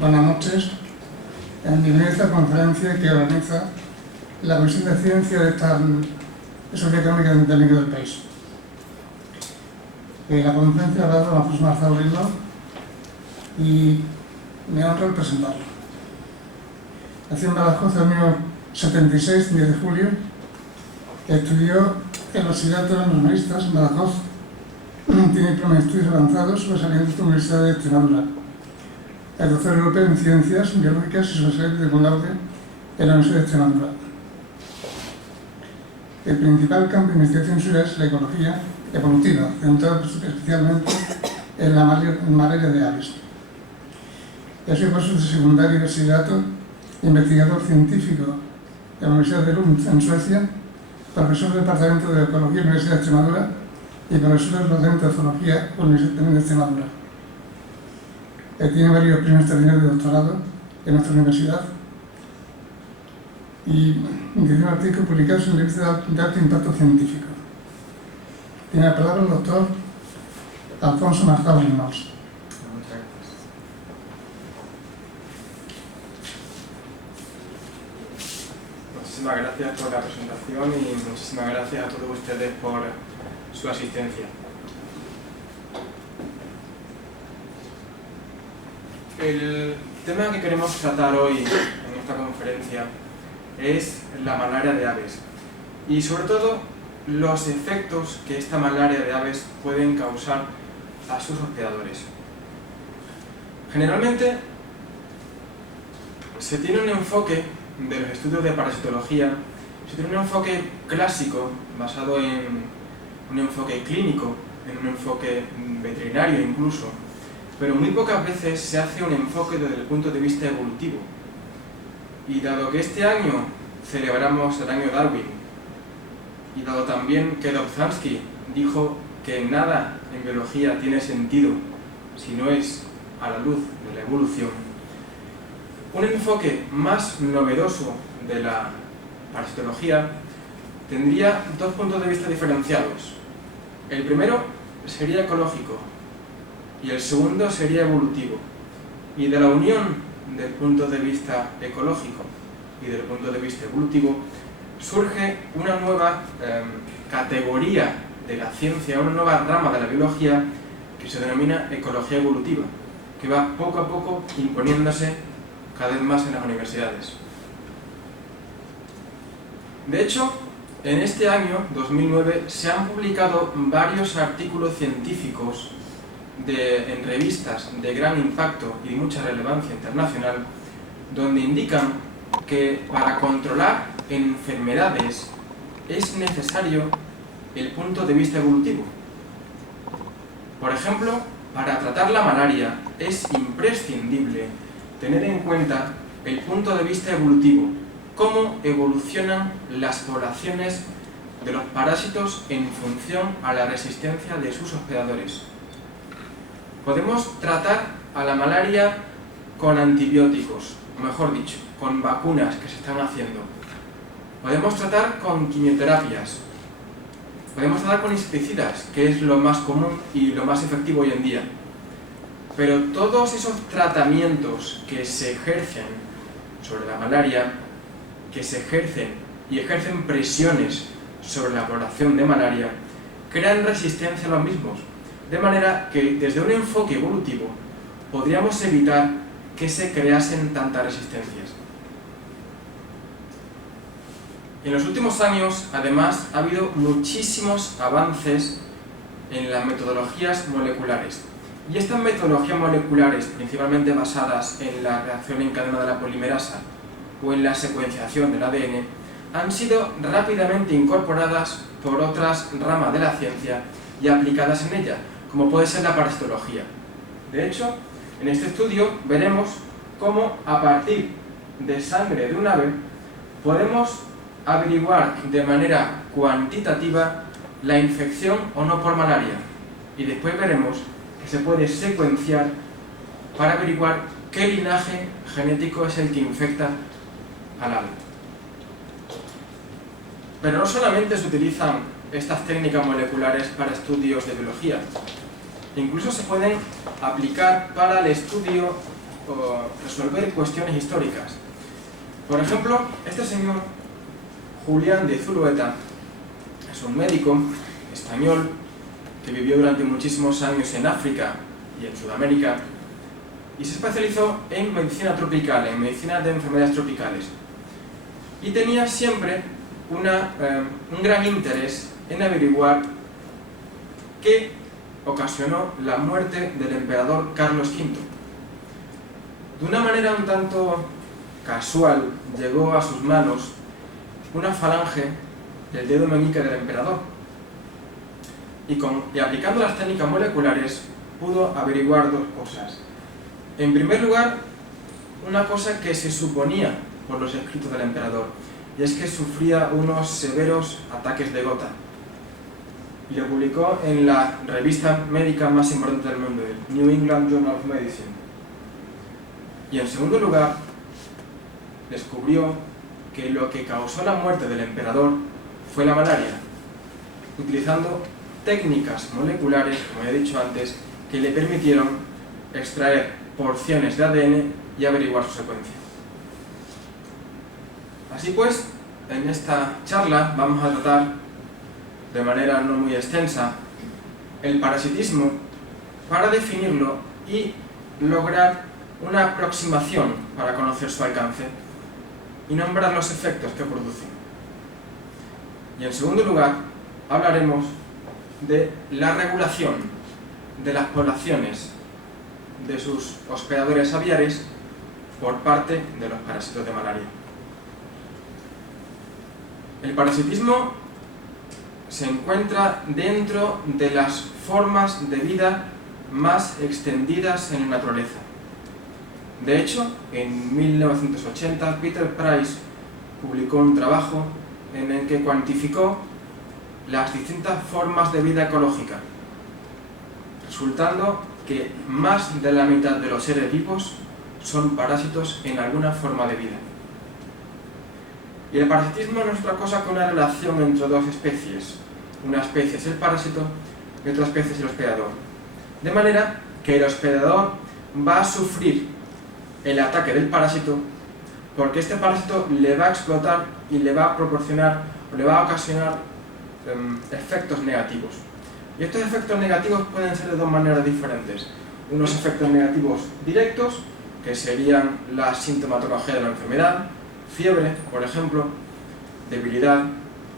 Buenas noches. Bienvenido a esta conferencia que organiza la Comisión de Ciencia de Sociedad Económica del país. La conferencia ha dado a José Marzaurino y me honra el presentarlo. Nació en Badajoz en el año 76, 10 de julio, estudió en los Bachilleratos Normalistas en Badajoz, tiene diploma de estudios avanzados sobresaliente de la Universidad de Extremadura. Es doctor europeo en Ciencias Biológicas y sobresaliente de cum laude en la Universidad de Extremadura. El principal campo de investigación suya es la ecología evolutiva, centrado especialmente en la malaria de aves. Ha sido profesor de secundario y bachillerato, investigador científico de la Universidad de Lund en Suecia, profesor del Departamento de Ecología de la Universidad de Extremadura y profesor del Centro de Zoología de la Universidad de Extremadura. Tiene varios premios extraordinarios de doctorado en nuestra universidad y tiene artículos publicados en la revista de alto impacto científico. Tiene la palabra el doctor Alfonso Marzaurino. Muchísimas gracias por la presentación y muchísimas gracias a todos ustedes por su asistencia. El tema que queremos tratar hoy en esta conferencia es la malaria de aves y sobre todo los efectos que esta malaria de aves pueden causar a sus hospedadores. Generalmente se tiene un enfoque de los estudios de parasitología, se tiene un enfoque clásico basado en un enfoque clínico, en un enfoque veterinario incluso, pero muy pocas veces se hace un enfoque desde el punto de vista evolutivo. Y dado que este año celebramos el año Darwin, y dado también que Dobzhansky dijo que nada en biología tiene sentido si no es a la luz de la evolución, un enfoque más novedoso de la parasitología tendría dos puntos de vista diferenciados. El primero sería ecológico y el segundo sería evolutivo. Y de la unión del punto de vista ecológico y del punto de vista evolutivo surge una nueva categoría de la ciencia, una nueva rama de la biología que se denomina ecología evolutiva, que va poco a poco imponiéndose cada vez más en las universidades. De hecho, en este año, 2009, se han publicado varios artículos científicos en revistas de gran impacto y de mucha relevancia internacional, donde indican que para controlar enfermedades es necesario el punto de vista evolutivo. Por ejemplo, para tratar la malaria es imprescindible tener en cuenta el punto de vista evolutivo, cómo evolucionan las poblaciones de los parásitos en función a la resistencia de sus hospedadores. Podemos tratar a la malaria con antibióticos, o mejor dicho, con vacunas que se están haciendo. Podemos tratar con quimioterapias. Podemos tratar con insecticidas, que es lo más común y lo más efectivo hoy en día. Pero todos esos tratamientos que se ejercen sobre la malaria, que se ejercen y ejercen presiones sobre la población de malaria, crean resistencia a los mismos. De manera que desde un enfoque evolutivo podríamos evitar que se creasen tantas resistencias. En los últimos años, además, ha habido muchísimos avances en las metodologías moleculares. Y estas metodologías moleculares, principalmente basadas en la reacción en cadena de la polimerasa o en la secuenciación del ADN, han sido rápidamente incorporadas por otras ramas de la ciencia y aplicadas en ella, como puede ser la parasitología. De hecho, en este estudio veremos cómo a partir de sangre de un ave podemos averiguar de manera cuantitativa la infección o no por malaria, y después veremos que se puede secuenciar para averiguar qué linaje genético es el que infecta halal. Pero no solamente se utilizan estas técnicas moleculares para estudios de biología, incluso se pueden aplicar para el estudio o resolver cuestiones históricas. Por ejemplo, este señor Julián de Zulueta es un médico español que vivió durante muchísimos años en África y en Sudamérica y se especializó en medicina tropical, en medicina de enfermedades tropicales. Y tenía siempre un gran interés en averiguar qué ocasionó la muerte del emperador Carlos V. De una manera un tanto casual llegó a sus manos una falange del dedo meñique del emperador y aplicando las técnicas moleculares pudo averiguar dos cosas. En primer lugar, una cosa que se suponía por los escritos del emperador, y es que sufría unos severos ataques de gota. Y lo publicó en la revista médica más importante del mundo, el New England Journal of Medicine. Y en segundo lugar, descubrió que lo que causó la muerte del emperador fue la malaria, utilizando técnicas moleculares, como he dicho antes, que le permitieron extraer porciones de ADN y averiguar su secuencia. Así pues, en esta charla vamos a tratar de manera no muy extensa el parasitismo para definirlo y lograr una aproximación para conocer su alcance y nombrar los efectos que produce. Y en segundo lugar, hablaremos de la regulación de las poblaciones de sus hospedadores aviares por parte de los parásitos de malaria. El parasitismo se encuentra dentro de las formas de vida más extendidas en la naturaleza. De hecho, en 1980 Peter Price publicó un trabajo en el que cuantificó las distintas formas de vida ecológica, resultando que más de la mitad de los seres vivos son parásitos en alguna forma de vida. Y el parasitismo no es otra cosa que una relación entre dos especies. Una especie es el parásito y otra especie es el hospedador. De manera que el hospedador va a sufrir el ataque del parásito porque este parásito le va a explotar y le va a proporcionar o le va a ocasionar efectos negativos. Y estos efectos negativos pueden ser de dos maneras diferentes. Unos efectos negativos directos, que serían la sintomatología de la enfermedad, fiebre, por ejemplo, debilidad,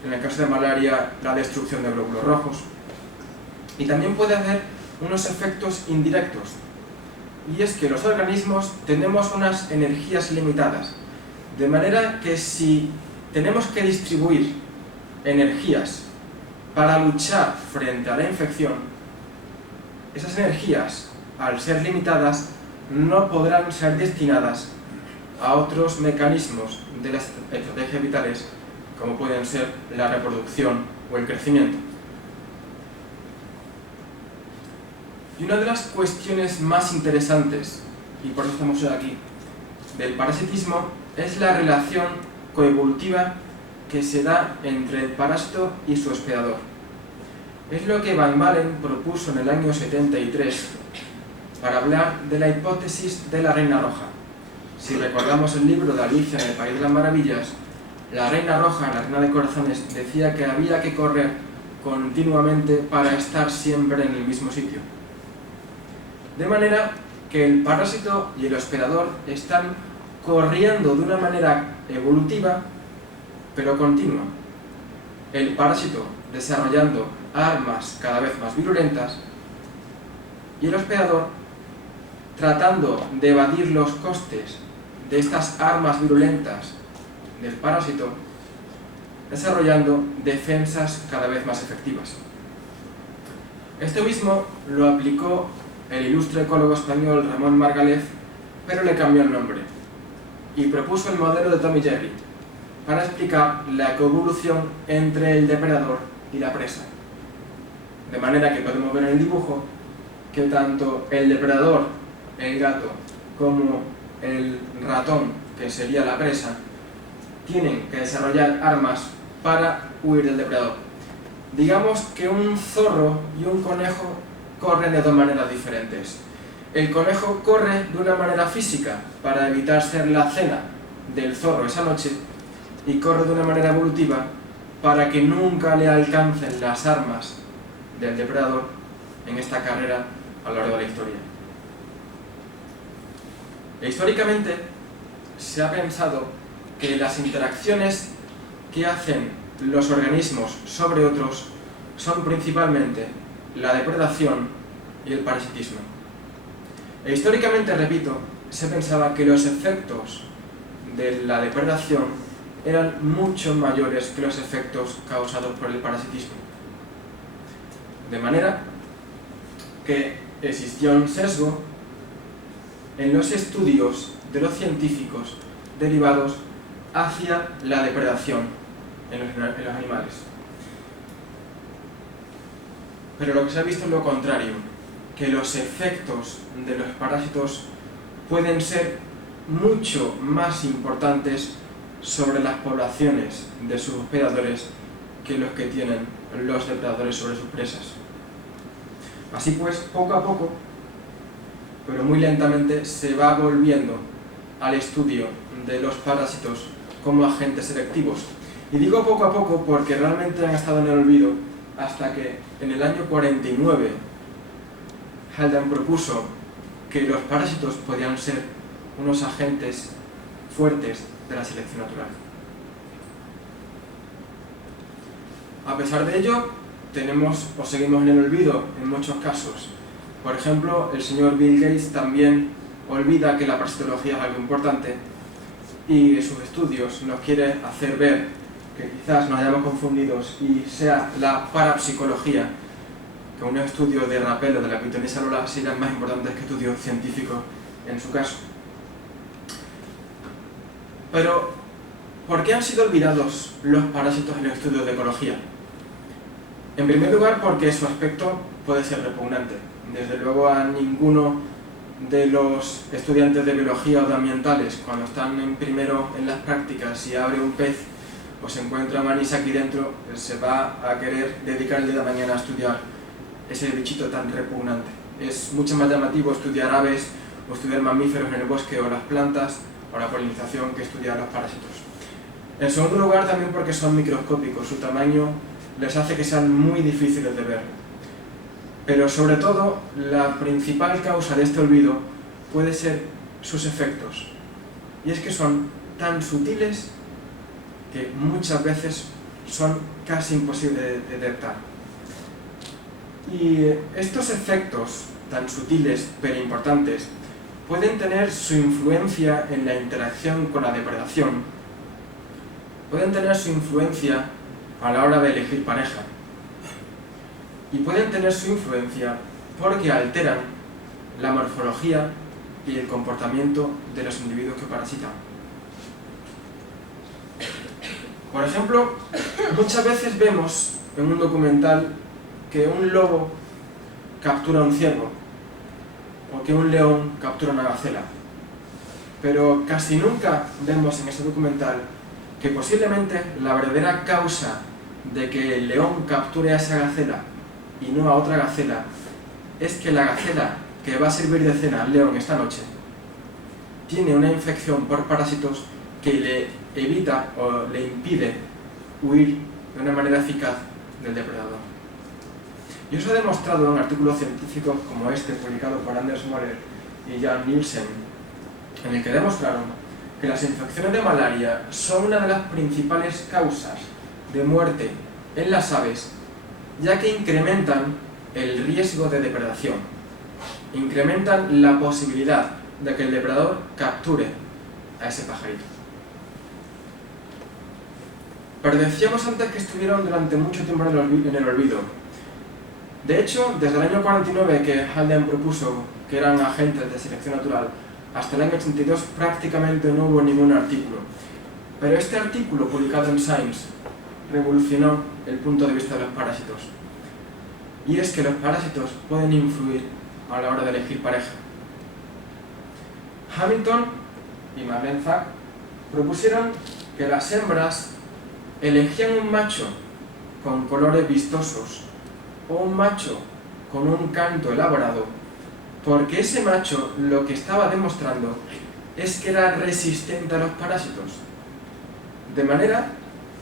en el caso de malaria, la destrucción de glóbulos rojos. Y también puede haber unos efectos indirectos, y es que los organismos tenemos unas energías limitadas, de manera que si tenemos que distribuir energías para luchar frente a la infección, esas energías, al ser limitadas, no podrán ser destinadas a otros mecanismos de las estrategias vitales, como pueden ser la reproducción o el crecimiento. Y una de las cuestiones más interesantes, y por eso estamos hoy aquí, del parasitismo es la relación coevolutiva que se da entre el parásito y su hospedador. Es lo que Van Balen propuso en el año 73 para hablar de la hipótesis de la reina roja. Si recordamos el libro de Alicia en el País de las Maravillas, la reina roja, la reina de corazones, decía que había que correr continuamente para estar siempre en el mismo sitio. De manera que el parásito y el hospedador están corriendo de una manera evolutiva, pero continua. El parásito desarrollando armas cada vez más virulentas y el hospedador tratando de evadir los costes de estas armas virulentas del parásito, desarrollando defensas cada vez más efectivas. Esto mismo lo aplicó el ilustre ecólogo español Ramón Margalef, pero le cambió el nombre y propuso el modelo de Tom y Jerry para explicar la coevolución entre el depredador y la presa. De manera que podemos ver en el dibujo que tanto el depredador, el gato, como el ratón, que sería la presa, tienen que desarrollar armas para huir del depredador. Digamos que un zorro y un conejo corren de dos maneras diferentes. El conejo corre de una manera física para evitar ser la cena del zorro esa noche, y corre de una manera evolutiva para que nunca le alcancen las armas del depredador en esta carrera a lo largo de la historia. E históricamente se ha pensado que las interacciones que hacen los organismos sobre otros son principalmente la depredación y el parasitismo. E históricamente, repito, se pensaba que los efectos de la depredación eran mucho mayores que los efectos causados por el parasitismo. De manera que existió un sesgo en los estudios de los científicos derivados hacia la depredación en los animales. Pero lo que se ha visto es lo contrario, que los efectos de los parásitos pueden ser mucho más importantes sobre las poblaciones de sus hospedadores que los que tienen los depredadores sobre sus presas. Así pues, poco a poco, pero muy lentamente, se va volviendo al estudio de los parásitos como agentes selectivos. Y digo poco a poco porque realmente han estado en el olvido hasta que en el año 49 Haldane propuso que los parásitos podían ser unos agentes fuertes de la selección natural. A pesar de ello, seguimos en el olvido en muchos casos. Por ejemplo, el señor Bill Gates también olvida que la parasitología es algo importante y sus estudios nos quiere hacer ver que quizás nos hayamos confundidos y sea la parapsicología, que un estudio de rapel o de la pitonisa lola serían más importantes que estudios científicos en su caso. Pero, ¿por qué han sido olvidados los parásitos en el estudio de ecología? En primer lugar, porque su aspecto puede ser repugnante. Desde luego a ninguno de los estudiantes de biología o de ambientales, cuando están en primero en las prácticas y abre un pez o se encuentra manís aquí dentro, se va a querer dedicar el día de mañana a estudiar ese bichito tan repugnante. Es mucho más llamativo estudiar aves o estudiar mamíferos en el bosque o las plantas o la polinización que estudiar los parásitos. En segundo lugar, también porque son microscópicos, su tamaño les hace que sean muy difíciles de ver. Pero sobre todo, la principal causa de este olvido puede ser sus efectos. Y es que son tan sutiles que muchas veces son casi imposibles de detectar. Y estos efectos tan sutiles pero importantes pueden tener su influencia en la interacción con la depredación, pueden tener su influencia a la hora de elegir pareja, y pueden tener su influencia porque alteran la morfología y el comportamiento de los individuos que parasitan. Por ejemplo, muchas veces vemos en un documental que un lobo captura a un ciervo o que un león captura a una gacela, pero casi nunca vemos en ese documental que posiblemente la verdadera causa de que el león capture a esa gacela y no a otra gacela es que la gacela que va a servir de cena al león esta noche tiene una infección por parásitos que le evita o le impide huir de una manera eficaz del depredador. Y eso se ha demostrado en artículos científicos como este, publicado por Anders Moller y Jan Nielsen, en el que demostraron que las infecciones de malaria son una de las principales causas de muerte en las aves, ya que incrementan el riesgo de depredación, incrementan la posibilidad de que el depredador capture a ese pajarito. Pero decíamos antes que estuvieron durante mucho tiempo en el olvido. De hecho, desde el año 49 que Haldane propuso que eran agentes de selección natural, hasta el año 82 prácticamente no hubo ningún artículo. Pero este artículo, publicado en Science, revolucionó el punto de vista de los parásitos. Y es que los parásitos pueden influir a la hora de elegir pareja. Hamilton y Marlene Zak propusieron que las hembras elegían un macho con colores vistosos o un macho con un canto elaborado, porque ese macho lo que estaba demostrando es que era resistente a los parásitos. De manera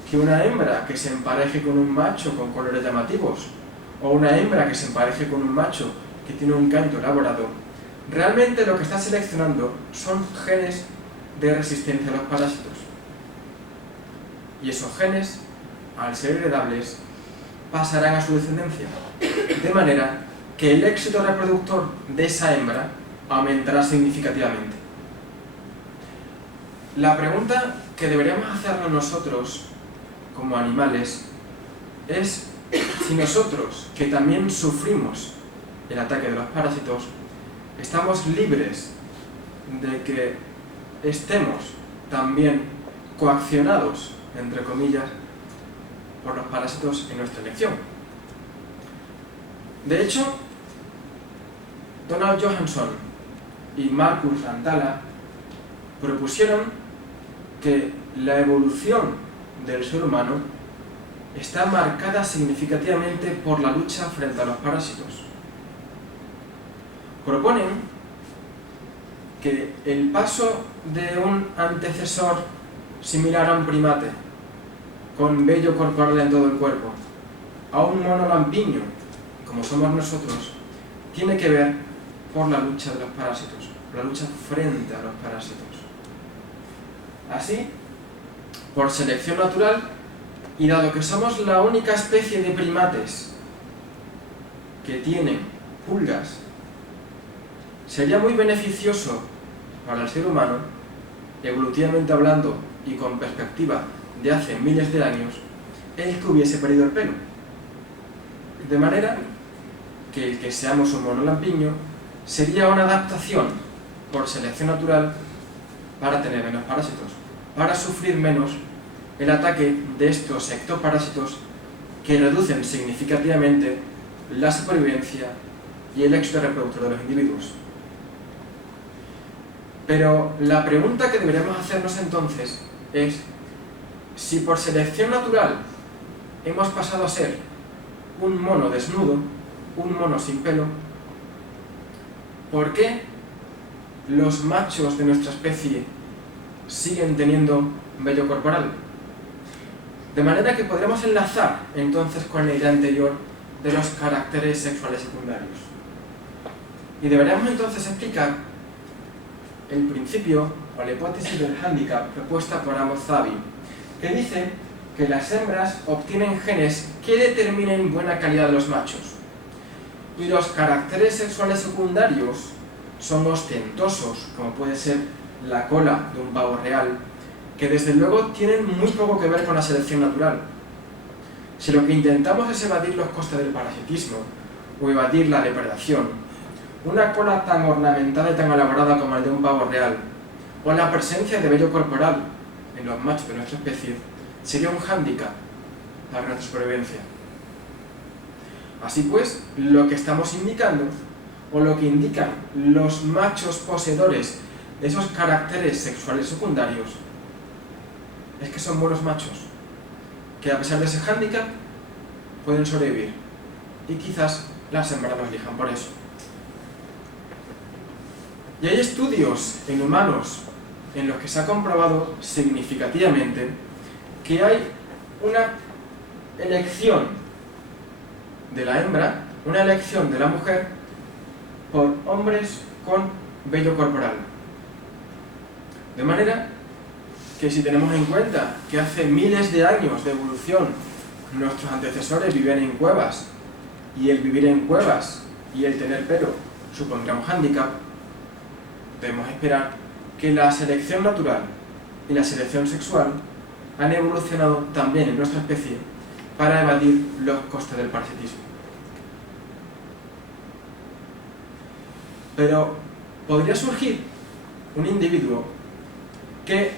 que una hembra que se empareje con un macho con colores llamativos, o una hembra que se empareje con un macho que tiene un canto elaborado, realmente lo que está seleccionando son genes de resistencia a los parásitos. Y esos genes, al ser heredables, pasarán a su descendencia, de manera que el éxito reproductor de esa hembra aumentará significativamente. La pregunta que deberíamos hacernos nosotros, como animales, es si nosotros, que también sufrimos el ataque de los parásitos, estamos libres de que estemos también coaccionados, entre comillas, por los parásitos en nuestra elección. De hecho, Donald Johanson y Marcus Rantala propusieron que la evolución del ser humano está marcada significativamente por la lucha frente a los parásitos. Proponen que el paso de un antecesor similar a un primate, con vello corporal en todo el cuerpo, a un mono lampiño, como somos nosotros, tiene que ver por la lucha de los parásitos, la lucha frente a los parásitos. Así, por selección natural, y dado que somos la única especie de primates que tienen pulgas, sería muy beneficioso para el ser humano, evolutivamente hablando y con perspectiva de hace miles de años, el que hubiese perdido el pelo. De manera que el que seamos un mono lampiño sería una adaptación por selección natural para tener menos parásitos, para sufrir menos el ataque de estos ectoparásitos que reducen significativamente la supervivencia y el éxito reproductor de los individuos. Pero la pregunta que deberíamos hacernos entonces es si por selección natural hemos pasado a ser un mono desnudo, un mono sin pelo, ¿por qué los machos de nuestra especie siguen teniendo vello corporal? De manera que podremos enlazar entonces con la idea anterior de los caracteres sexuales secundarios. Y deberíamos entonces explicar el principio o la hipótesis del hándicap propuesta por Amos Zabi, que dice que las hembras obtienen genes que determinen buena calidad de los machos. Y los caracteres sexuales secundarios son ostentosos, como puede ser la cola de un pavo real, que desde luego tienen muy poco que ver con la selección natural. Si lo que intentamos es evadir los costes del parasitismo o evadir la depredación, una cola tan ornamentada y tan elaborada como el de un pavo real, o la presencia de vello corporal en los machos de nuestra especie, sería un hándicap para nuestra supervivencia. Así pues, lo que estamos indicando, o lo que indican los machos poseedores de esos caracteres sexuales secundarios, es que son buenos machos, que a pesar de ese hándicap pueden sobrevivir, y quizás las hembras los elijan por eso. Y hay estudios en humanos en los que se ha comprobado significativamente que hay una elección de la hembra, una elección de la mujer por hombres con vello corporal. De manera que si tenemos en cuenta que hace miles de años de evolución nuestros antecesores vivían en cuevas, y el vivir en cuevas y el tener pelo supondrá un hándicap, debemos esperar que la selección natural y la selección sexual han evolucionado también en nuestra especie para evadir los costes del parasitismo. Pero podría surgir un individuo que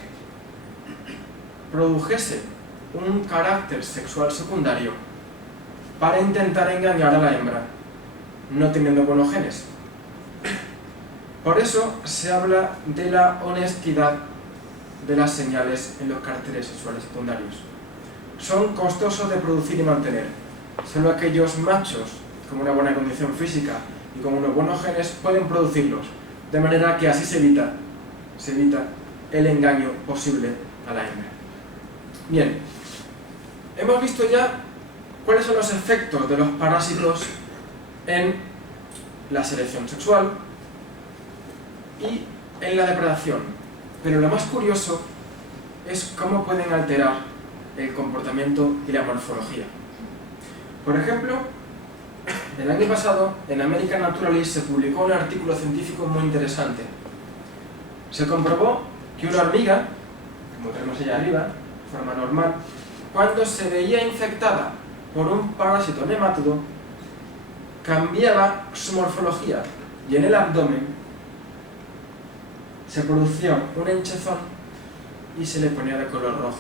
produjese un carácter sexual secundario para intentar engañar a la hembra, no teniendo buenos genes. Por eso se habla de la honestidad de las señales en los caracteres sexuales secundarios. Son costosos de producir y mantener. Solo aquellos machos con una buena condición física y con unos buenos genes pueden producirlos, de manera que así se evita el engaño posible a la hembra. Bien, hemos visto ya cuáles son los efectos de los parásitos en la selección sexual y en la depredación, pero lo más curioso es cómo pueden alterar el comportamiento y la morfología. Por ejemplo, el año pasado en American Naturalist se publicó un artículo científico muy interesante. Se comprobó que una hormiga, como tenemos allá arriba, de forma normal, cuando se veía infectada por un parásito nematodo, cambiaba su morfología y en el abdomen se producía un hinchazón y se le ponía de color rojo.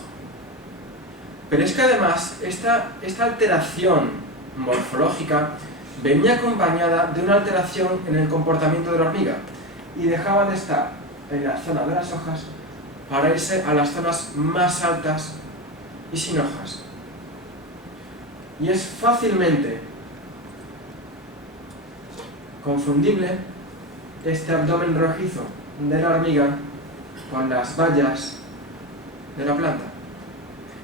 Pero es que además esta alteración morfológica venía acompañada de una alteración en el comportamiento de la hormiga y dejaba de estar en la zona de las hojas para irse a las zonas más altas y sin hojas. Y es fácilmente confundible este abdomen rojizo de la hormiga con las bayas de la planta.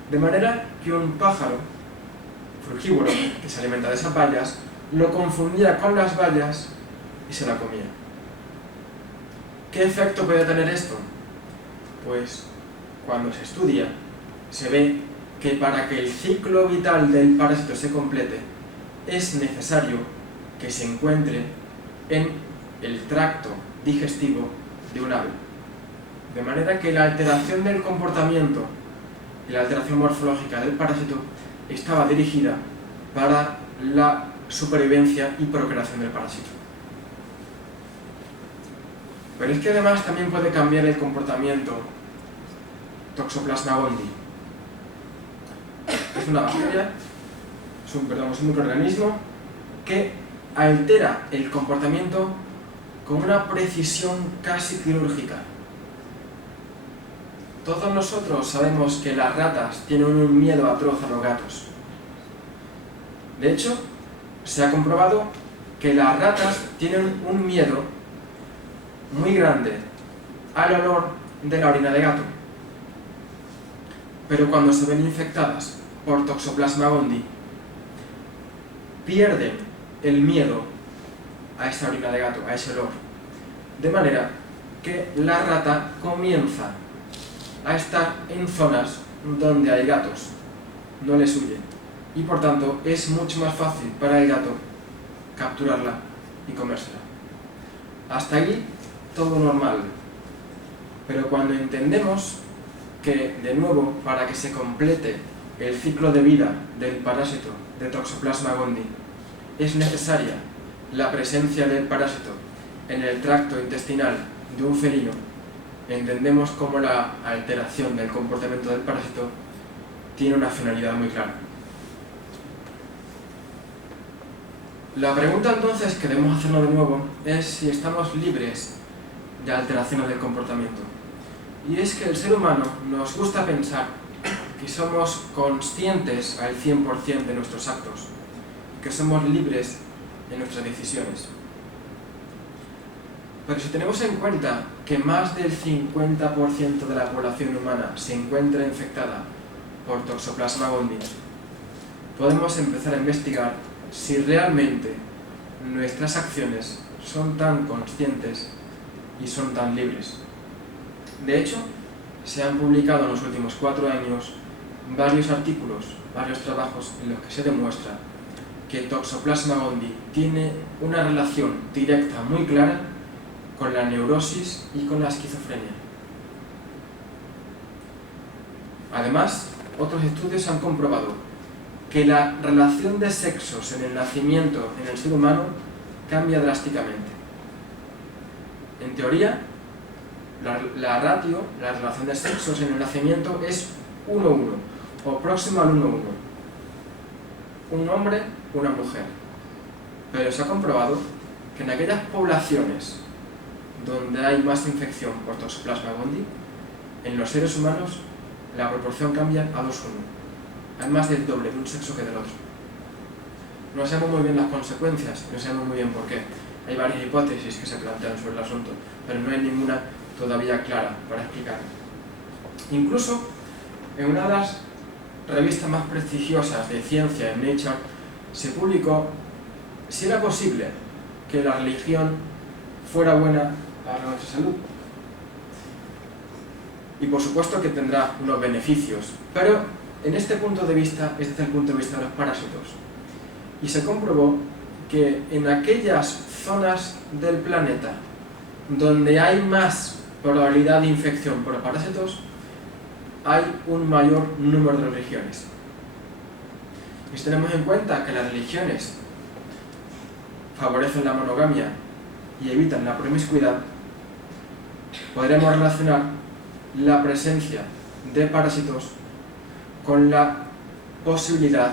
De manera que un pájaro frugívoro que se alimenta de esas bayas lo confundía con las bayas y se la comía. ¿Qué efecto puede tener esto? Pues cuando se estudia, se ve que para que el ciclo vital del parásito se complete, es necesario que se encuentre en el tracto digestivo de un ave. De manera que la alteración del comportamiento y la alteración morfológica del parásito estaba dirigida para la supervivencia y procreación del parásito. Pero es que además también puede cambiar el comportamiento Toxoplasma gondii. Es una bacteria, es un microorganismo que altera el comportamiento con una precisión casi quirúrgica. Todos nosotros sabemos que las ratas tienen un miedo atroz a los gatos. De hecho, se ha comprobado que las ratas tienen un miedo muy grande al olor de la orina de gato. Pero cuando se ven infectadas por Toxoplasma gondii, pierden el miedo a esa orina de gato, a ese olor. De manera que la rata comienza a estar en zonas donde hay gatos, no les huye. Y por tanto es mucho más fácil para el gato capturarla y comérsela. Hasta ahí todo normal. Pero cuando entendemos que, de nuevo, para que se complete el ciclo de vida del parásito de Toxoplasma gondii, es necesaria la presencia del parásito en el tracto intestinal de un felino, entendemos cómo la alteración del comportamiento del parásito tiene una finalidad muy clara. La pregunta entonces que debemos hacernos de nuevo es si estamos libres de alteraciones del comportamiento. Y es que el ser humano nos gusta pensar que somos conscientes al 100% de nuestros actos, que somos libres de nuestras decisiones. Pero si tenemos en cuenta que más del 50% de la población humana se encuentra infectada por Toxoplasma gondii, podemos empezar a investigar si realmente nuestras acciones son tan conscientes y son tan libres. De hecho, se han publicado en los últimos 4 años varios artículos, varios trabajos en los que se demuestra que Toxoplasma gondii tiene una relación directa muy clara con la neurosis y con la esquizofrenia. Además, otros estudios han comprobado que la relación de sexos en el nacimiento en el ser humano cambia drásticamente. En teoría, la ratio, la relación de sexos en el nacimiento es 1:1 o próximo al 1:1. Un hombre, una mujer. Pero se ha comprobado que en aquellas poblaciones donde hay más infección por Toxoplasma gondii, en los seres humanos la proporción cambia a 2:1. Hay más del doble de un sexo que del otro. No sabemos muy bien las consecuencias, no sabemos muy bien por qué. Hay varias hipótesis que se plantean sobre el asunto, pero no hay ninguna todavía clara para explicarlo. Incluso en una de las revistas más prestigiosas de ciencia, en Nature, se publicó si era posible que la religión fuera buena para nuestra salud. Y por supuesto que tendrá unos beneficios, pero en este punto de vista, este es el punto de vista de los parásitos. Y se comprobó que en aquellas zonas del planeta donde hay más probabilidad de infección por parásitos, hay un mayor número de religiones. Y si tenemos en cuenta que las religiones favorecen la monogamia y evitan la promiscuidad, podremos relacionar la presencia de parásitos con la posibilidad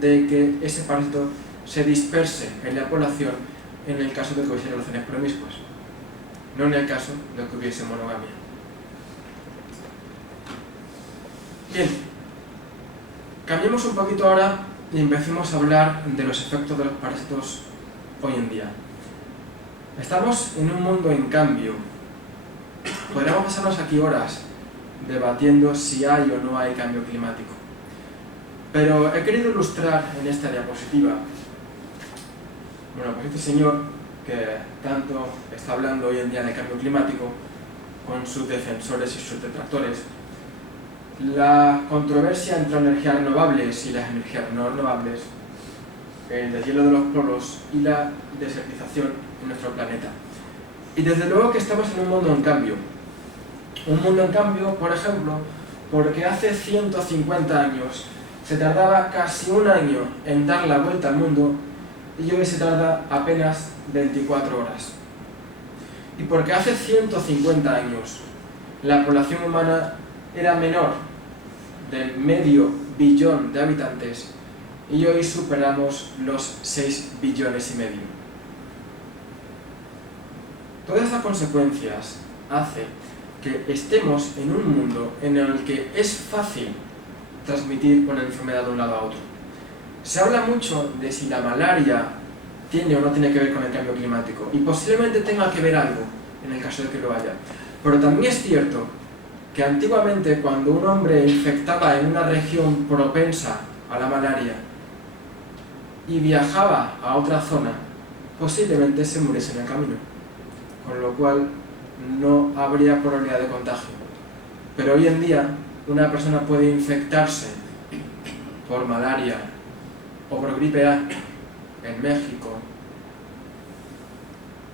de que ese parásito se disperse en la población en el caso de que hubiese relaciones promiscuas, no en el caso de que hubiese monogamia. Bien, cambiemos un poquito ahora y empecemos a hablar de los efectos de los parásitos hoy en día. Estamos en un mundo en cambio. Podríamos pasarnos aquí horas debatiendo si hay o no hay cambio climático. Pero he querido ilustrar en esta diapositiva, bueno, pues este señor que tanto está hablando hoy en día de cambio climático, con sus defensores y sus detractores, la controversia entre energías renovables y las energías no renovables, el deshielo de los polos y la desertización en nuestro planeta. Y desde luego que estamos en un mundo en cambio. Un mundo en cambio, por ejemplo, porque hace 150 años se tardaba casi un año en dar la vuelta al mundo y hoy se tarda apenas 24 horas. Y porque hace 150 años la población humana era menor del medio billón de habitantes y hoy superamos los 6 billones y medio. Todas estas consecuencias hacen que estemos en un mundo en el que es fácil transmitir una enfermedad de un lado a otro. Se habla mucho de si la malaria tiene o no tiene que ver con el cambio climático, y posiblemente tenga que ver algo en el caso de que lo haya. Pero también es cierto que antiguamente, cuando un hombre infectaba en una región propensa a la malaria y viajaba a otra zona, posiblemente se muriese en el camino, con lo cual no habría probabilidad de contagio. Pero hoy en día una persona puede infectarse por malaria o por gripe A en México,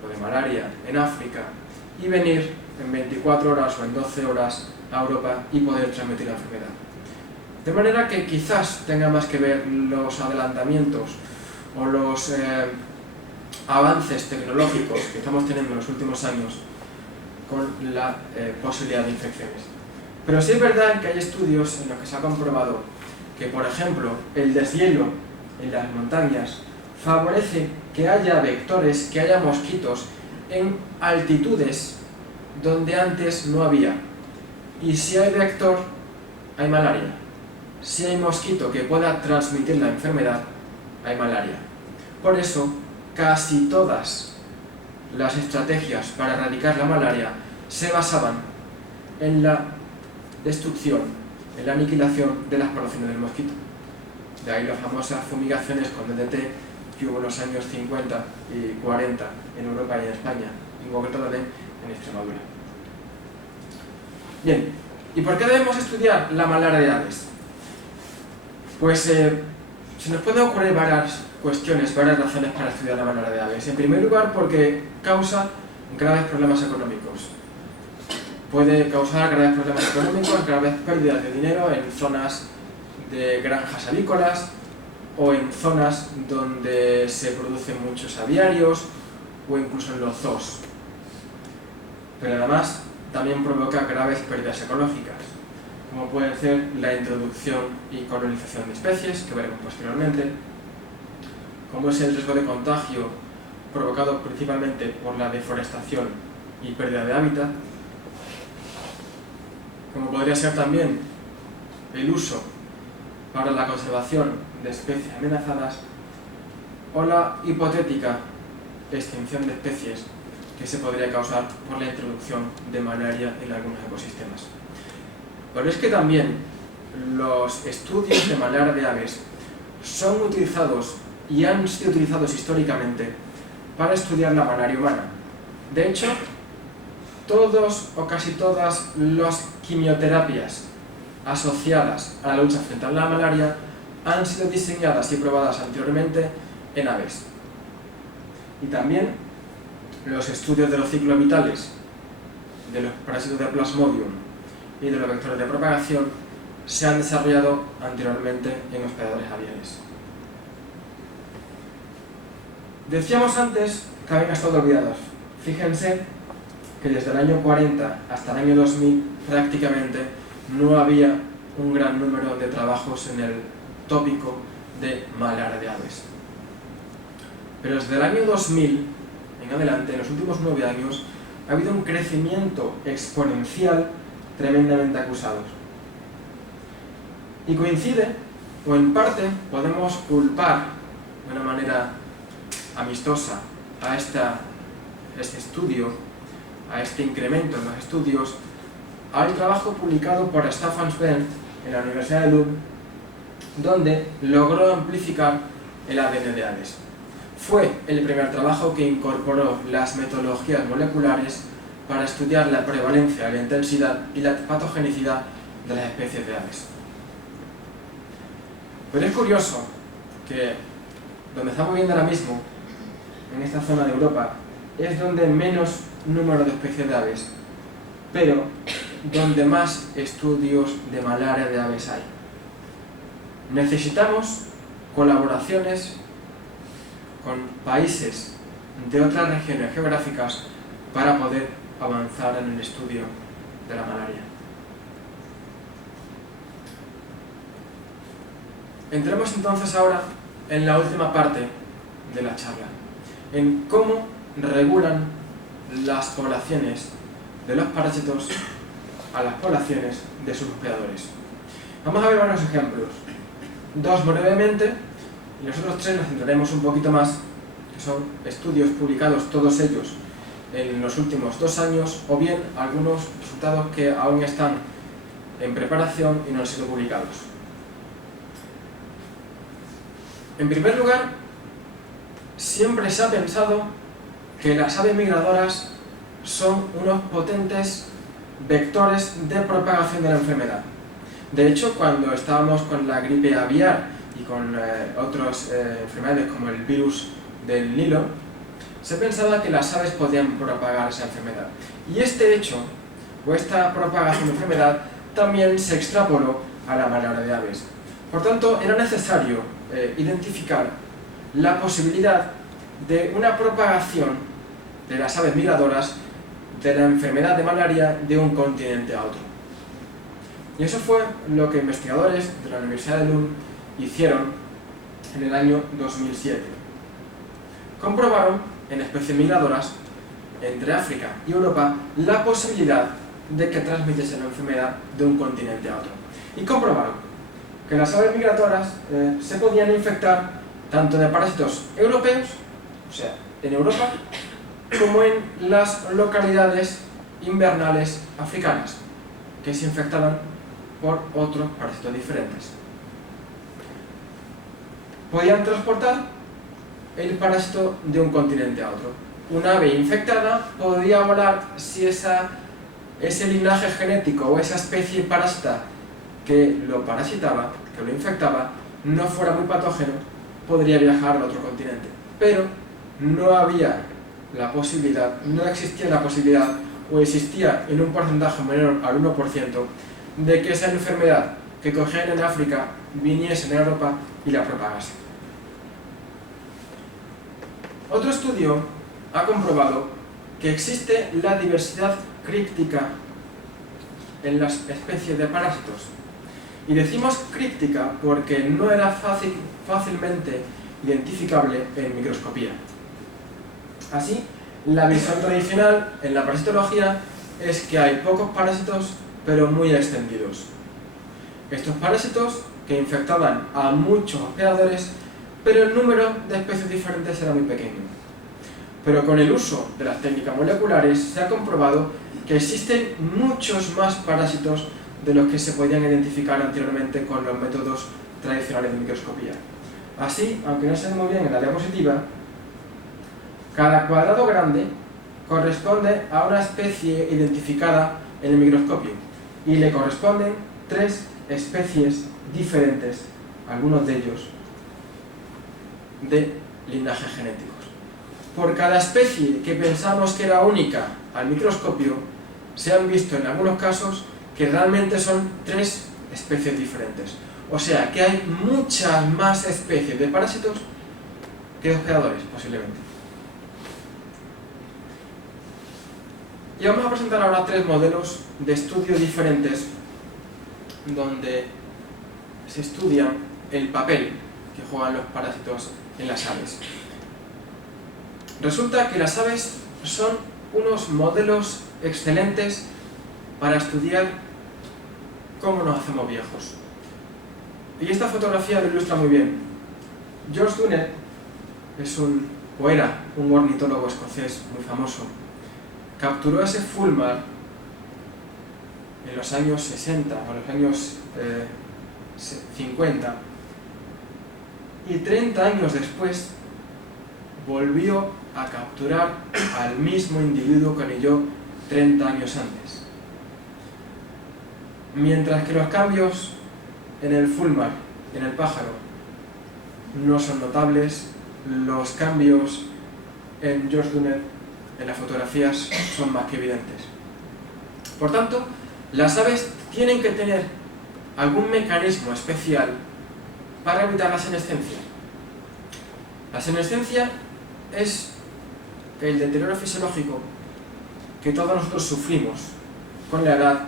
o de malaria en África, y venir en 24 horas o en 12 horas a Europa y poder transmitir la enfermedad. De manera que quizás tenga más que ver los adelantamientos o los avances tecnológicos que estamos teniendo en los últimos años con la posibilidad de infecciones. Pero sí es verdad que hay estudios en los que se ha comprobado que, por ejemplo, el deshielo en las montañas favorece que haya vectores, que haya mosquitos en altitudes donde antes no había. Y si hay vector, hay malaria. Si hay mosquito que pueda transmitir la enfermedad, hay malaria. Por eso, casi todas las estrategias para erradicar la malaria se basaban en la destrucción, en la aniquilación de las poblaciones del mosquito. De ahí las famosas fumigaciones con DDT que hubo en los años 50 y 40 en Europa y en España, en concreto también en Extremadura. Bien, ¿y por qué debemos estudiar la malaria de aves? Pues se nos pueden ocurrir varias cuestiones, varias razones para estudiar la malaria de aves. En primer lugar, porque causa graves problemas económicos. Puede causar graves problemas económicos, graves pérdidas de dinero en zonas de granjas avícolas o en zonas donde se producen muchos aviarios o incluso en los zoos. Pero además también provoca graves pérdidas ecológicas, como puede ser la introducción y colonización de especies, que veremos posteriormente, como es el riesgo de contagio provocado principalmente por la deforestación y pérdida de hábitat, como podría ser también el uso para la conservación de especies amenazadas o la hipotética extinción de especies que se podría causar por la introducción de malaria en algunos ecosistemas. Pero es que también los estudios de malaria de aves son utilizados y han sido utilizados históricamente para estudiar la malaria humana. De hecho, todos o casi todas las quimioterapias asociadas a la lucha frente a la malaria han sido diseñadas y probadas anteriormente en aves. Y también los estudios de los ciclos vitales de los parásitos de Plasmodium y de los vectores de propagación se han desarrollado anteriormente en hospedadores aviares. Decíamos antes que habían estado olvidados. Fíjense que desde el año 40 hasta el año 2000 prácticamente no había un gran número de trabajos en el tópico de malaria de aves. Pero desde el año 2000 en adelante, en los últimos 9 años, ha habido un crecimiento exponencial tremendamente acusado. Y coincide, o en parte, podemos culpar de una manera amistosa a este estudio, a este incremento en los estudios, al trabajo publicado por Staffan Svensson en la Universidad de Lund, donde logró amplificar el ADN de aves. Fue el primer trabajo que incorporó las metodologías moleculares para estudiar la prevalencia, la intensidad y la patogenicidad de las especies de aves. Pero es curioso que donde estamos viendo ahora mismo, en esta zona de Europa, es donde menos número de especies de aves, pero donde más estudios de malaria de aves hay. Necesitamos colaboraciones con países de otras regiones geográficas para poder avanzar en el estudio de la malaria. Entremos entonces ahora en la última parte de la charla, en cómo regulan las poblaciones de los parásitos a las poblaciones de sus hospedadores. Vamos a ver varios ejemplos, dos brevemente y los otros tres nos centraremos un poquito más, que son estudios publicados todos ellos en los últimos 2 años o bien algunos resultados que aún están en preparación y no han sido publicados. En primer lugar, siempre se ha pensado que las aves migradoras son unos potentes vectores de propagación de la enfermedad. De hecho, cuando estábamos con la gripe aviar y con otras enfermedades como el virus del Nilo, se pensaba que las aves podían propagar esa enfermedad. Y este hecho, o esta propagación de enfermedad, también se extrapoló a la malaria de aves. Por tanto, era necesario identificar la posibilidad de una propagación de las aves migradoras de la enfermedad de malaria de un continente a otro. Y eso fue lo que investigadores de la Universidad de Lund hicieron en el año 2007. Comprobaron en especies migradoras entre África y Europa la posibilidad de que transmitiese la enfermedad de un continente a otro. Y comprobaron que las aves migradoras se podían infectar tanto de parásitos europeos, o sea, en Europa, como en las localidades invernales africanas, que se infectaban por otros parásitos diferentes. Podían transportar el parásito de un continente a otro. Una ave infectada podía volar si ese linaje genético o esa especie parásita que lo parasitaba, que lo infectaba, no fuera muy patógeno, podría viajar al otro continente. Pero no había la posibilidad, no existía la posibilidad, o existía en un porcentaje menor al 1%, de que esa enfermedad que cogían en África viniese en Europa y la propagase. Otro estudio ha comprobado que existe la diversidad críptica en las especies de parásitos. Y decimos críptica porque no era fácilmente identificable en microscopía. Así, la visión tradicional en la parasitología es que hay pocos parásitos, pero muy extendidos. Estos parásitos que infectaban a muchos hospedadores, pero el número de especies diferentes era muy pequeño. Pero con el uso de las técnicas moleculares se ha comprobado que existen muchos más parásitos de los que se podían identificar anteriormente con los métodos tradicionales de microscopía. Así, aunque no se ve muy bien en la diapositiva, cada cuadrado grande corresponde a una especie identificada en el microscopio y le corresponden 3 especies diferentes, algunos de ellos de linajes genéticos. Por cada especie que pensamos que era única al microscopio, se han visto en algunos casos que realmente son 3 especies diferentes. O sea, que hay muchas más especies de parásitos que de hospedadores, posiblemente. Y vamos a presentar ahora 3 modelos de estudio diferentes donde se estudia el papel que juegan los parásitos en las aves. Resulta que las aves son unos modelos excelentes para estudiar cómo nos hacemos viejos. Y esta fotografía lo ilustra muy bien. George Dunnet era un ornitólogo escocés muy famoso. Capturó ese fulmar en los años 60 o los años 50 y 30 años después volvió a capturar al mismo individuo que anilló 30 años antes. Mientras que los cambios en el fulmar, en el pájaro, no son notables, los cambios en George Dunnet, en las fotografías, son más que evidentes. Por tanto, las aves tienen que tener algún mecanismo especial para evitar la senescencia. La senescencia es el deterioro fisiológico que todos nosotros sufrimos con la edad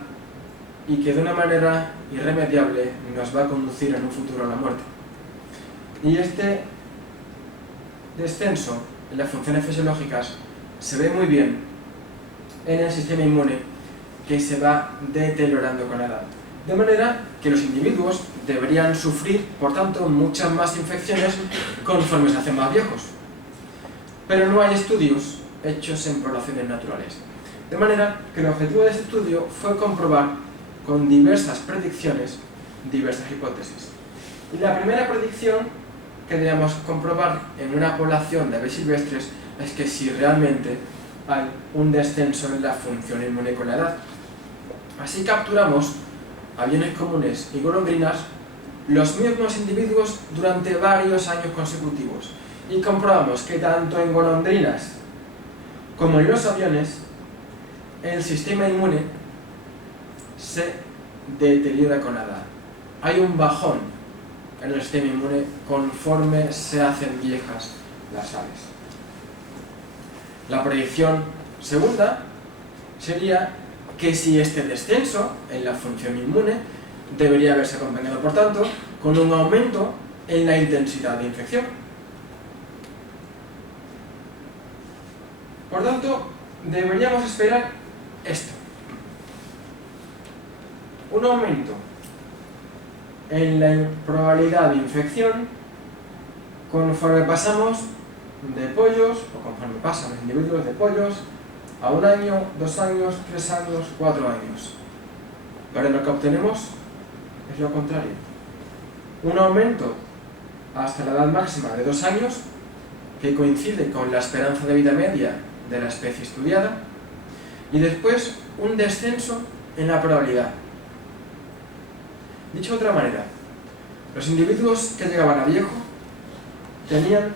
y que de una manera irremediable nos va a conducir en un futuro a la muerte. Y este descenso en las funciones fisiológicas se ve muy bien en el sistema inmune, que se va deteriorando con la edad. De manera que los individuos deberían sufrir, por tanto, muchas más infecciones conforme se hacen más viejos. Pero no hay estudios hechos en poblaciones naturales. De manera que el objetivo de este estudio fue comprobar con diversas predicciones, diversas hipótesis. Y la primera predicción que debíamos comprobar en una población de aves silvestres es que si realmente hay un descenso en la función inmune con la edad. Así capturamos aviones comunes y golondrinas, los mismos individuos durante varios años consecutivos, y comprobamos que tanto en golondrinas como en los aviones el sistema inmune se deteriora con la edad. Hay un bajón en el sistema inmune conforme se hacen viejas las aves. La predicción segunda sería que si este descenso en la función inmune debería haberse acompañado, por tanto, con un aumento en la intensidad de infección. Por tanto, deberíamos esperar esto: un aumento en la probabilidad de infección conforme pasamos de pollos, o conforme pasan los individuos de pollos, a 1 año, 2 años, 3 años, 4 años. Pero lo que obtenemos es lo contrario. Un aumento hasta la edad máxima de 2 años, que coincide con la esperanza de vida media de la especie estudiada, y después un descenso en la probabilidad. Dicho de otra manera, los individuos que llegaban a viejo tenían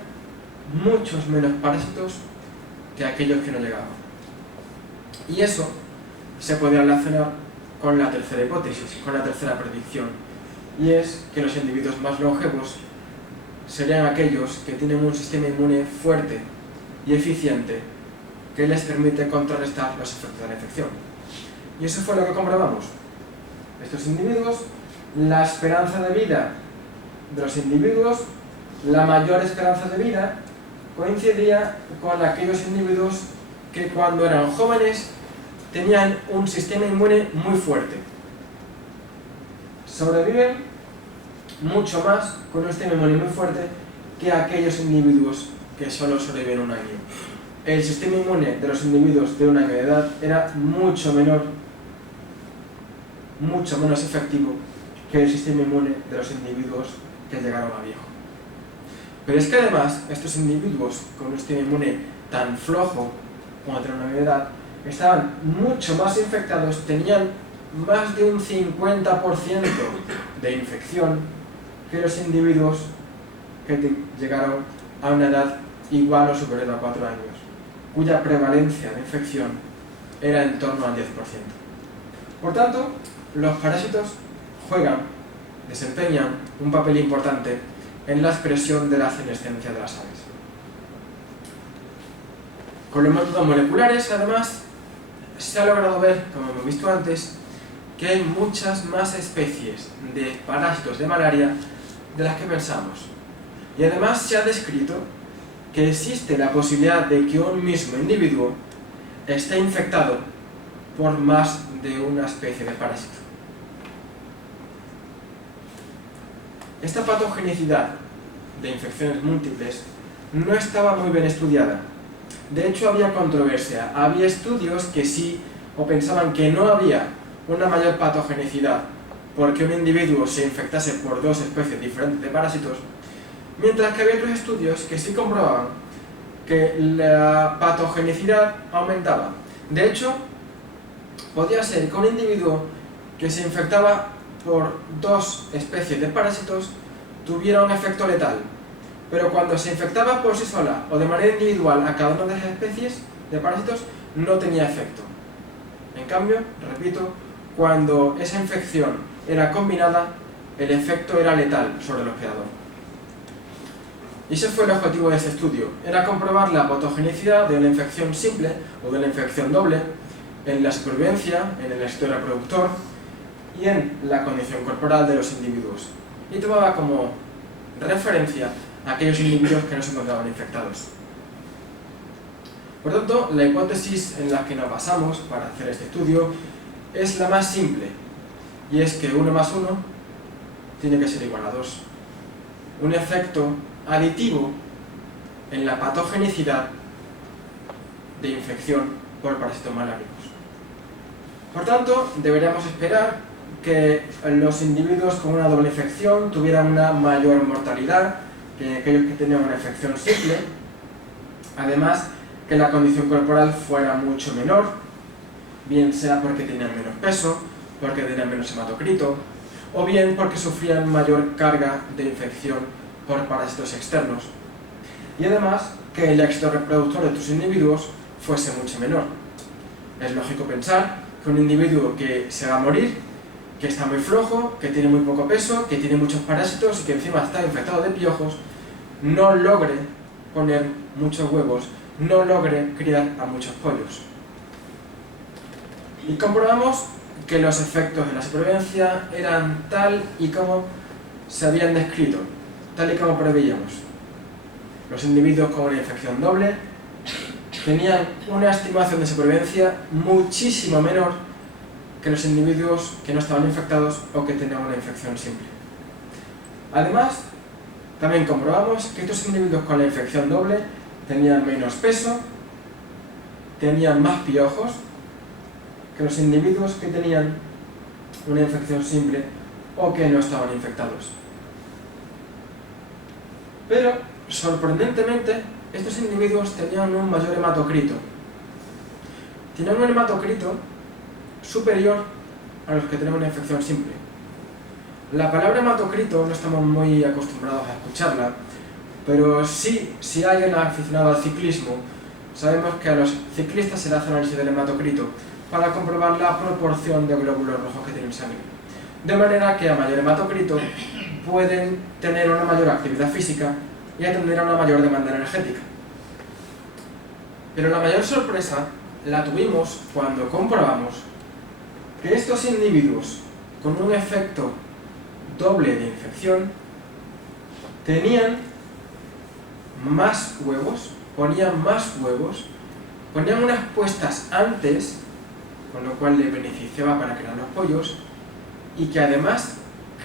muchos menos parásitos que aquellos que no llegaban. Y eso se puede relacionar con la tercera hipótesis, con la tercera predicción, y es que los individuos más longevos serían aquellos que tienen un sistema inmune fuerte y eficiente que les permite contrarrestar los efectos de la infección. Y eso fue lo que comprobamos. Estos individuos, la esperanza de vida de los individuos, la mayor esperanza de vida, coincidía con aquellos individuos que cuando eran jóvenes tenían un sistema inmune muy fuerte, sobreviven mucho más con un sistema inmune muy fuerte que aquellos individuos que solo sobreviven un año. El sistema inmune de los individuos de un año de edad era mucho menos efectivo que el sistema inmune de los individuos que llegaron a viejo. Pero es que además estos individuos con un sistema inmune tan flojo como tenían un año de edad estaban mucho más infectados, tenían más de un 50% de infección que los individuos que llegaron a una edad igual o superior a 4 años, cuya prevalencia de infección era en torno al 10%. Por tanto, los parásitos desempeñan un papel importante en la expresión de la senescencia de las aves. Con los métodos moleculares, además, se ha logrado ver, como hemos visto antes, que hay muchas más especies de parásitos de malaria de las que pensamos. Y además se ha descrito que existe la posibilidad de que un mismo individuo esté infectado por más de una especie de parásito. Esta patogenicidad de infecciones múltiples no estaba muy bien estudiada. De hecho, había controversia. Había estudios que sí, o pensaban que no había una mayor patogenicidad porque un individuo se infectase por dos especies diferentes de parásitos, mientras que había otros estudios que sí comprobaban que la patogenicidad aumentaba. De hecho, podía ser que un individuo que se infectaba por dos especies de parásitos tuviera un efecto letal, pero cuando se infectaba por sí sola o de manera individual a cada una de esas especies de parásitos no tenía efecto. En cambio, repito, cuando esa infección era combinada, el efecto era letal sobre el hospedador. Y ese fue el objetivo de ese estudio, era comprobar la patogenicidad de una infección simple o de una infección doble en la supervivencia, en el éxito reproductor y en la condición corporal de los individuos. Y tomaba como referencia a aquellos individuos que no se encontraban infectados. Por tanto, la hipótesis en la que nos basamos para hacer este estudio es la más simple, y es que 1 más 1 tiene que ser igual a 2. Un efecto aditivo en la patogenicidad de infección por parásitos maláricos. Por tanto, deberíamos esperar que los individuos con una doble infección tuvieran una mayor mortalidad que aquellos que tenían una infección simple, además que la condición corporal fuera mucho menor, bien sea porque tenían menos peso, porque tenían menos hematocrito, o bien porque sufrían mayor carga de infección por parásitos externos. Y además que el éxito reproductor de estos individuos fuese mucho menor. Es lógico pensar que un individuo que se va a morir, que está muy flojo, que tiene muy poco peso, que tiene muchos parásitos y que encima está infectado de piojos, no logre poner muchos huevos, no logre criar a muchos pollos. Y comprobamos que los efectos de la supervivencia eran tal y como se habían descrito, tal y como preveíamos. Los individuos con una infección doble tenían una estimación de supervivencia muchísimo menor que los individuos que no estaban infectados o que tenían una infección simple. Además, también comprobamos que estos individuos con la infección doble tenían menos peso, tenían más piojos que los individuos que tenían una infección simple o que no estaban infectados. Pero, sorprendentemente, estos individuos tenían un mayor hematocrito. Tenían un hematocrito superior a los que tenían una infección simple. La palabra hematocrito no estamos muy acostumbrados a escucharla, pero sí, si alguien aficionado al ciclismo, sabemos que a los ciclistas se le hace análisis del hematocrito para comprobar la proporción de glóbulos rojos que tienen sangre. De manera que a mayor hematocrito pueden tener una mayor actividad física y atender a una mayor demanda energética. Pero la mayor sorpresa la tuvimos cuando comprobamos que estos individuos con un efecto doble de infección tenían más huevos, ponían unas puestas antes, con lo cual le beneficiaba para crear los pollos, y que además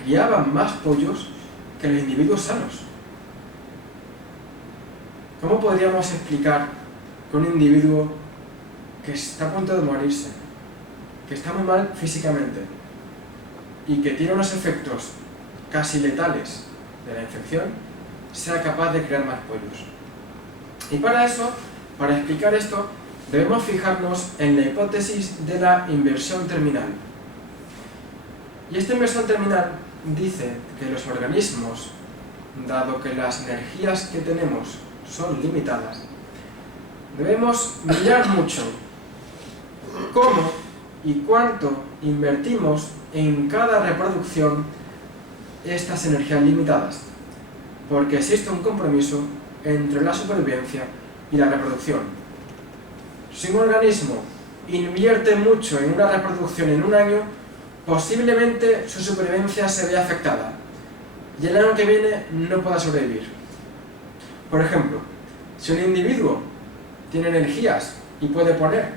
criaban más pollos que los individuos sanos. ¿Cómo podríamos explicar que un individuo que está a punto de morirse, que está muy mal físicamente y que tiene unos efectos casi letales de la infección, sea capaz de crear más pollos? Y para eso, para explicar esto, debemos fijarnos en la hipótesis de la inversión terminal. Y esta inversión terminal dice que los organismos, dado que las energías que tenemos son limitadas, debemos mirar mucho cómo y cuánto invertimos en cada reproducción estas energías limitadas, porque existe un compromiso entre la supervivencia y la reproducción. Si un organismo invierte mucho en una reproducción en un año, posiblemente su supervivencia se vea afectada y el año que viene no pueda sobrevivir. Por ejemplo, si un individuo tiene energías y puede poner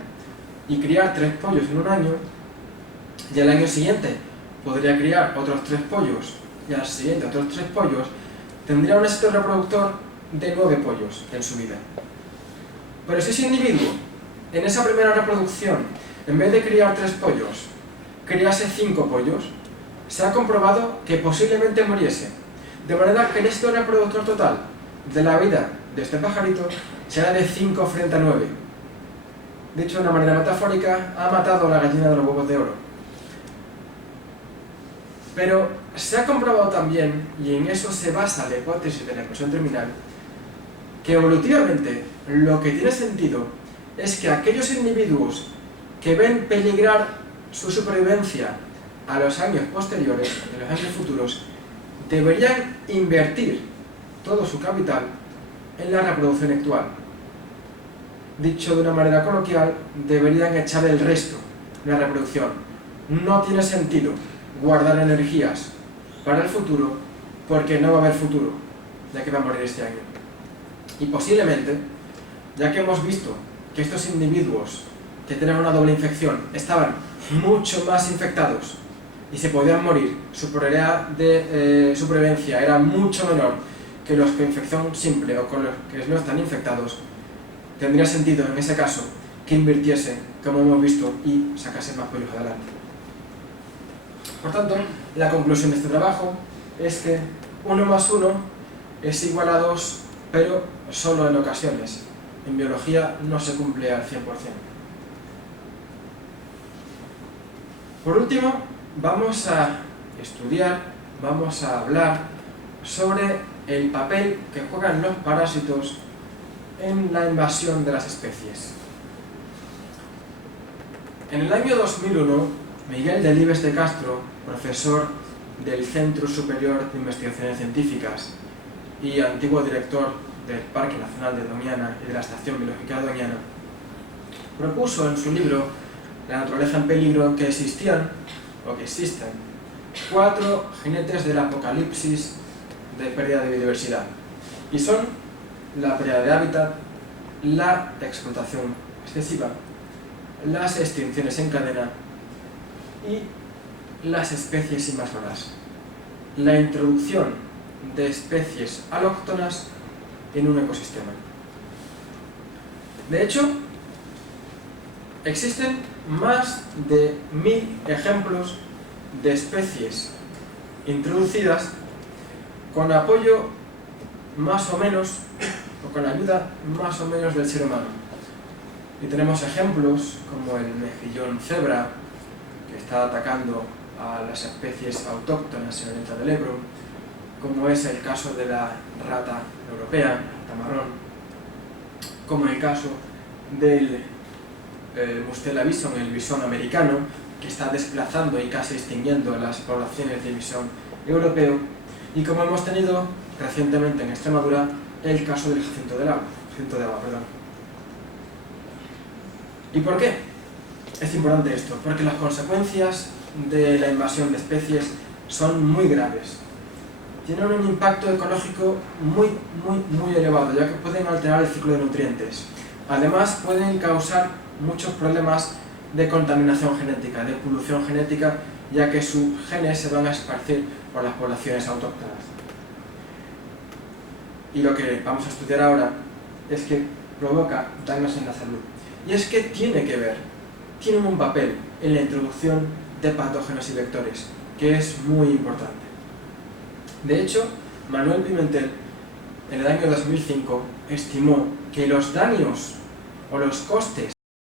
y criar 3 pollos en un año, y al año siguiente podría criar otros 3 pollos y al siguiente otros 3 pollos, tendría un éxito reproductor de 9 pollos en su vida. Pero si ese individuo, en esa primera reproducción, en vez de criar 3 pollos, criase 5 pollos, se ha comprobado que posiblemente muriese. De manera que el éxito reproductor total de la vida de este pajarito será de 5 frente a 9. Dicho de una manera metafórica, ha matado a la gallina de los huevos de oro. Pero se ha comprobado también, y en eso se basa la hipótesis de la inversión terminal, que evolutivamente lo que tiene sentido es que aquellos individuos que ven peligrar su supervivencia a los años posteriores, en los años futuros, deberían invertir todo su capital en la reproducción actual. Dicho de una manera coloquial, deberían echar el resto en la reproducción. No tiene sentido guardar energías para el futuro porque no va a haber futuro, ya que va a morir este año. Y posiblemente, ya que hemos visto que estos individuos que tenían una doble infección estaban mucho más infectados y se podían morir, su probabilidad de supervivencia era mucho menor que los con infección simple o con los que no están infectados, tendría sentido en ese caso que invirtiesen, como hemos visto, y sacasen más pollos adelante. Por tanto, la conclusión de este trabajo es que 1 más 1 es igual a 2, pero solo en ocasiones. En biología no se cumple al 100%. Por último, vamos a estudiar, vamos a hablar sobre el papel que juegan los parásitos en la invasión de las especies. En el año 2001, Miguel Delibes de Castro, profesor del Centro Superior de Investigaciones Científicas y antiguo director del Parque Nacional de Doñana y de la Estación Biológica de Doñana, propuso en su libro La naturaleza en peligro que existían, o que existen, 4 jinetes del apocalipsis de pérdida de biodiversidad. Y son la pérdida de hábitat, la explotación excesiva, las extinciones en cadena y las especies invasoras. La introducción de especies alóctonas en un ecosistema. De hecho, existen más de 1000 ejemplos de especies introducidas con apoyo más o menos, o con ayuda más o menos del ser humano. Y tenemos ejemplos como el mejillón cebra, que está atacando a las especies autóctonas en el delta del Ebro, como es el caso de la rata europea, rata marrón, como el caso del Mustela bison, el bisón americano, que está desplazando y casi extinguiendo las poblaciones de bisón europeo, y como hemos tenido recientemente en Extremadura el caso del jacinto de agua. ¿Y por qué es importante esto? Porque las consecuencias de la invasión de especies son muy graves. Tienen un impacto ecológico muy elevado, ya que pueden alterar el ciclo de nutrientes. Además, pueden causar muchos problemas de contaminación genética, de polución genética, ya que sus genes se van a esparcir por las poblaciones autóctonas. Y lo que vamos a estudiar ahora es que provoca daños en la salud. Y es que tiene un papel en la introducción de patógenos y vectores, que es muy importante. De hecho, Manuel Pimentel, en el año 2005, estimó que los daños o los costes